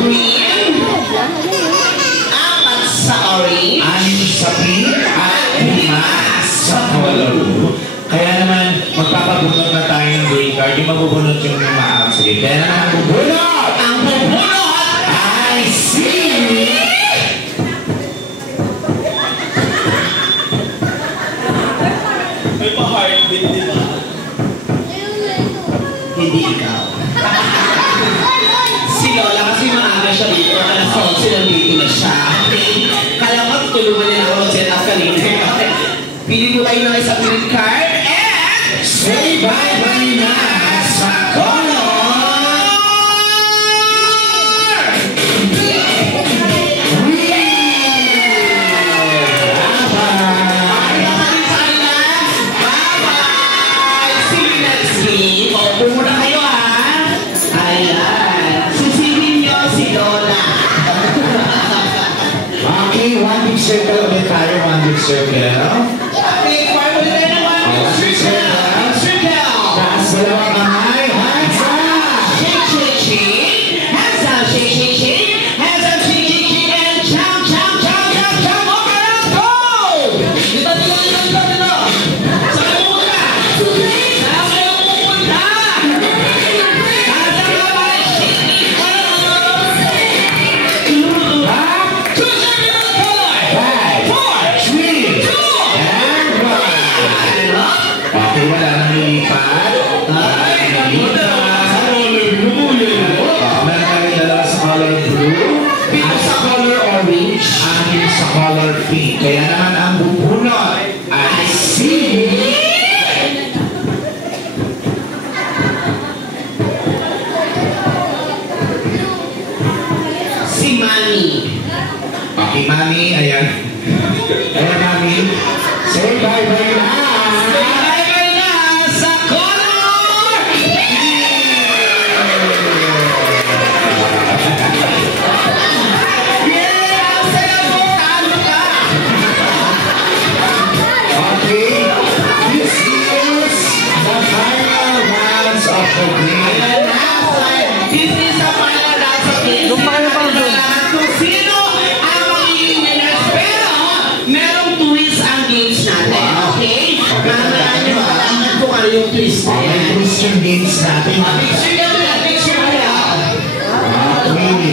green, 4 sa orange, 6 sa pink, at 5 sa color blue. Kaya naman, magpapabunot na tayo ng green card. Di mabubunot yung maaang. Sige, kaya naman ang bubunot! Ang bubunot I see! May pa-heartbeat, di ba? Hindi ikaw. Si Lola kasi maaga siya dito. Alas 11 nandito na siya. Kala ko tutulungan niya na ako set up kanina. Pili ko tayo ng isang green card. And Say bye-bye na sa color! Muna kayo ha. Ayan. Sisipin nyo si Lola. Okay, 1 big circle ulit tayo. 1 big circle. Okay, part ulit tayo ng 1 big circle. Circle. Taas dalawang kamay. Hands up! Shake, shake, shake. Hands up, shake, shake, shake. Hands up, shake, shake, shake. And jump, jump, jump, jump, jump. Okay, let's go! Dito, dito, dito, dito, dito. Saan mo ka? Saan kayo pupunta? Okay, wala nang lilipat. Meron kami dalawa sa color blue. Pito sa color orange. Anim sa color pink. Kaya naman ang bubunot ay si... Si Mami. Okay, Mami. Ayan. Ayan, Mami. Say bye-bye na. Bye-bye na sa color! Yeah! Ang saya mo! Ano ka? Okay. This is the final rounds of the game. This is the final dance of the game. Kung sino ang magiging winners. Pero, merong twist ang games natin. Okay? Mamaya nyo malaman kung ano yung twist na Okay, yan. question games natin. Picture nyo na, picture nyo na. Okay.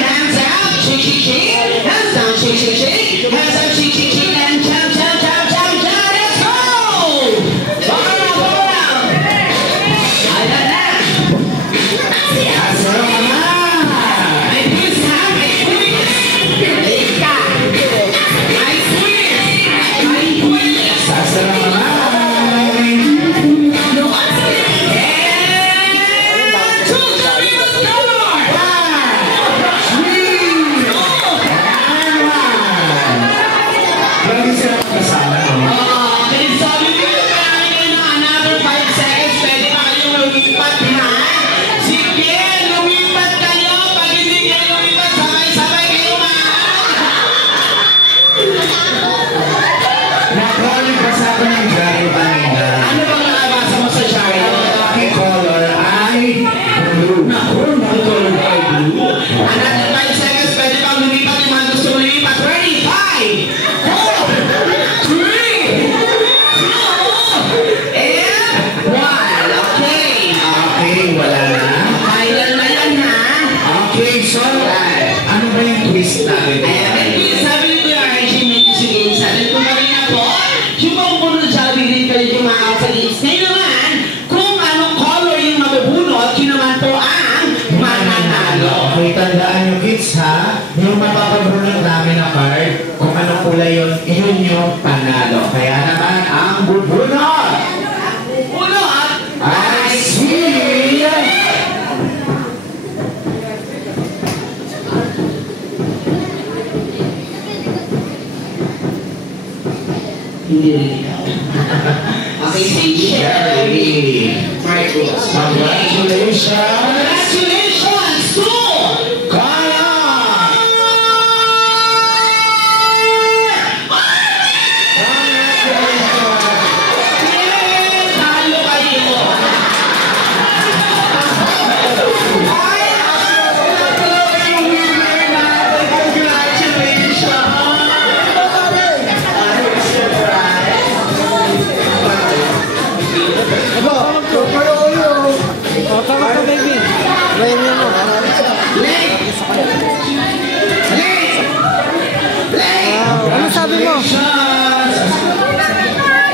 Hands up, shake, shake, shake. Hands down, shake, shake, shake. Hands up, shake, shake, shake. And jump, jump, jump, jump, jump. Let's go! Baka na, baka na. Ayan na. Asara ka na. May twist ha, may twist. Ika. May twist. May twist. Asara ka na. Lagi sila magkasama, no? Nakuha pa sa akin ng diary kanina. Aking color ay blue. Color ay blue. Okay, wala na. Okay, so, ano ba yung twist natin? Ngayon naman, kung anong color yung mabubunot, yun naman po ang mananalo. Okay, tandaan nyo kids ha, yung mapapabunot namin na card, kung anong kulay yun, yun yung panalo. Kaya naman, ang bubunot Bunot! ay si... Hindi rin ikaw. Okay, si Sherry. Congratulations!